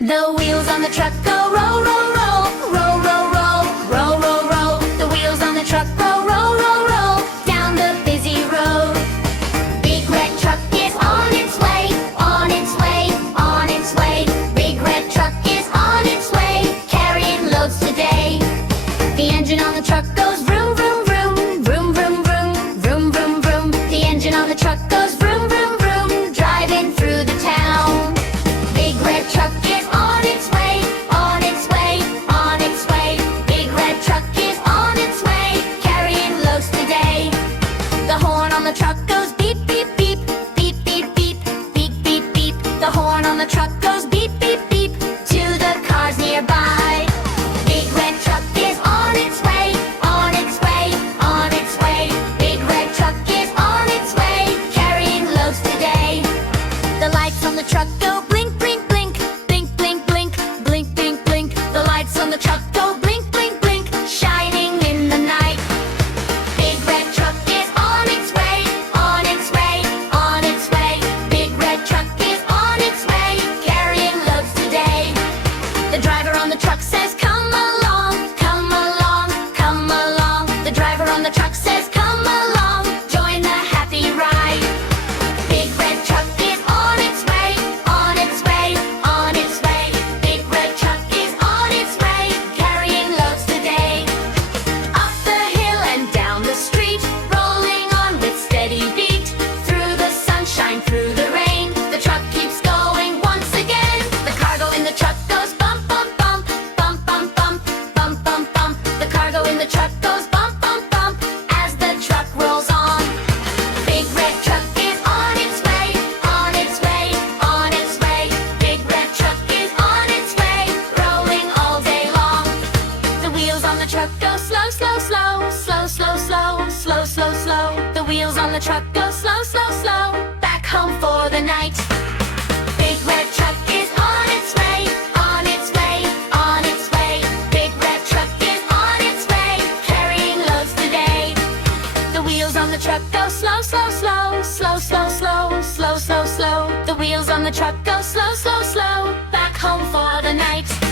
The wheels on the truck go roll, roll, roll, roll, roll, roll, roll, roll, roll. The wheels on the truck go roll, roll, roll down the busy road. Big red truck is on its way, on its way, on its way. Big red truck is on its way, carrying loads today. The engine on the truck goes vroom, vroom, vroom, vroom, vroom, vroom, vroom, vroom, vroom. The engine on the truck goes vroom, vroom, vroom, driving through the town. Big red truck is on its way, on its way, on its way. Big red truck is on its way, carrying loads today. The horn on the truck goes beep, beep, beep, beep, beep, beep, beep, beep, beep. The horn on the truck goes beep, beep, beep to the cars nearby. Big red truck is on its way, on its way, on its way. Big red truck is on its way, carrying loads today. The lights on the truck go blink, blink, blink, blink, blink, blink, blink, blink, blink. The lights on the truck go blink, blink, blink, shining in the night. Big red truck is on its way, on its way, on its way. Big red truck is on its way, carrying loads today. The driver on the truck says, come along, come along, come along. The driver on the truck says, come along, join the happy ride. Big red truck is on its way, on its way, on its way. Big red truck is on its way, carrying loads today. Up the hill and down the street, rolling on with steady beat. Through the sunshine, through the rain, the truck keeps going once again. The cargo in the truck goes bump, bump, bump, bump, bump, bump, bump, bump, bump. The cargo in the truck goes bump, bump, bump as the truck rolls on. Big red truck is on its way, on its way, on its way. Big red truck is on its way, rolling all day long. The wheels on the truck go slow, slow, slow, slow, slow, slow, slow, slow, slow. The wheels on the truck go slow, slow, slow, back home for the night. Big red truck is on its way, on its way, on its way. Big red truck is on its way, carrying loads today. The wheels on the truck go slow, slow, slow, slow, slow, slow, slow, slow, slow. The wheels on the truck go slow, slow, slow, back home for the night.